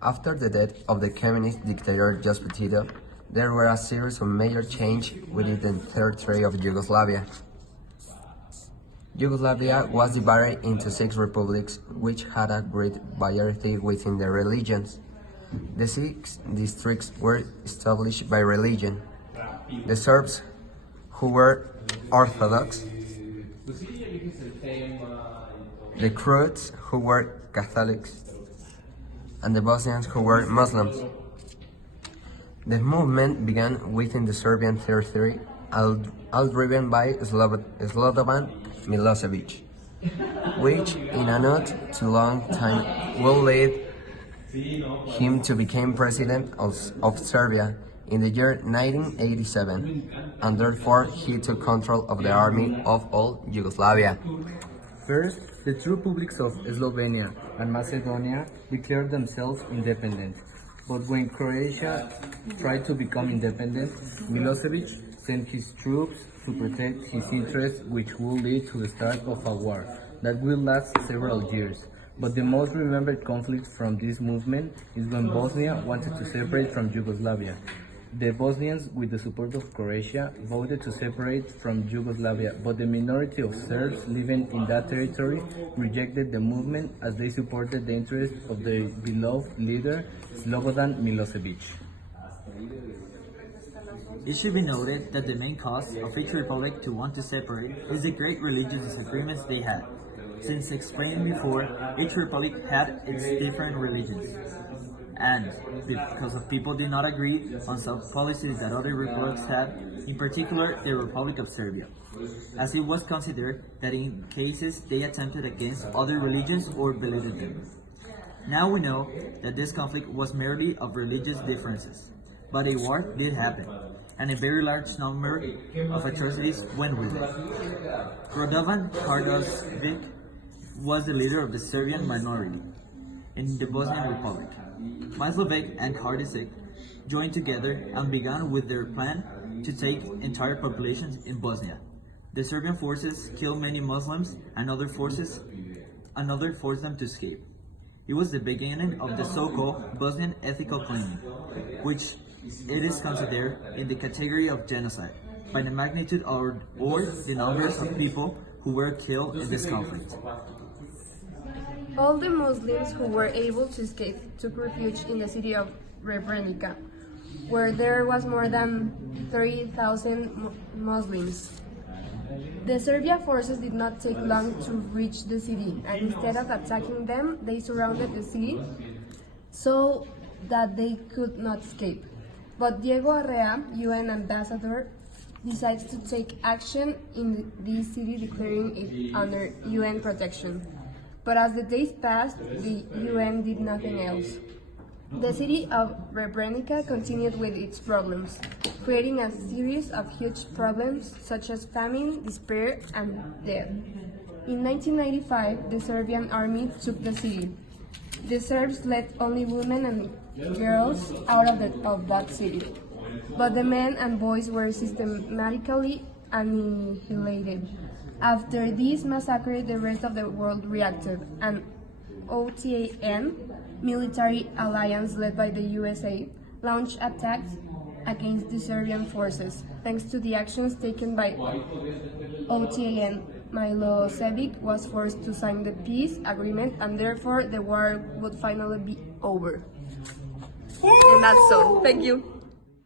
After the death of the communist dictator Joseph Tito, there were a series of major changes within the territory of Yugoslavia. Yugoslavia was divided into 6 republics, which had a great variety within the religions. The 6 districts were established by religion. The Serbs, who were Orthodox, the Croats, who were Catholics, and the Bosnians, who were Muslims. The movement began within the Serbian territory, all driven by Slobodan Milosevic, which in a not too long time will lead him to become president of Serbia in the year 1987, and therefore he took control of the army of all Yugoslavia. First, the two republics of Slovenia and Macedonia declared themselves independent, but when Croatia tried to become independent, Milosevic sent his troops to protect his interests, which would lead to the start of a war that will last several years. But the most remembered conflict from this movement is when Bosnia wanted to separate from Yugoslavia. The Bosnians, with the support of Croatia, voted to separate from Yugoslavia, but the minority of Serbs living in that territory rejected the movement as they supported the interests of their beloved leader, Slobodan Milosevic. It should be noted that the main cause of each republic to want to separate is the great religious disagreements they had. Since explained before, each republic had its different religions. And because of people did not agree on some policies that other republics had, in particular the Republic of Serbia, as it was considered that in cases they attempted against other religions or belittled them. Now we know that this conflict was merely of religious differences, but a war did happen, and a very large number of atrocities went with it. Radovan Karadzic was the leader of the Serbian minority in the Bosnian Republic. Milosevic and Karadzic joined together and began with their plan to take entire populations in Bosnia. The Serbian forces killed many Muslims and other forced them to escape. It was the beginning of the so-called Bosnian ethical cleansing, which it is considered in the category of genocide by the magnitude or the numbers of people who were killed in this conflict. All the Muslims who were able to escape took refuge in the city of Srebrenica, where there was more than 30,000 Muslims. The Serbian forces did not take long to reach the city, and instead of attacking them, they surrounded the city so that they could not escape. But Diego Arrea, UN ambassador, decides to take action in this city, declaring it under UN protection. But as the days passed, the UN did nothing else. The city of Srebrenica continued with its problems, creating a series of huge problems such as famine, despair, and death. In 1995, the Serbian army took the city. The Serbs let only women and girls out of that city, but the men and boys were systematically annihilated. After this massacre, the rest of the world reacted. An OTAN military alliance led by the USA launched attacks against the Serbian forces. Thanks to the actions taken by OTAN, Milosevic was forced to sign the peace agreement, and therefore the war would finally be over. And that's all. Thank you.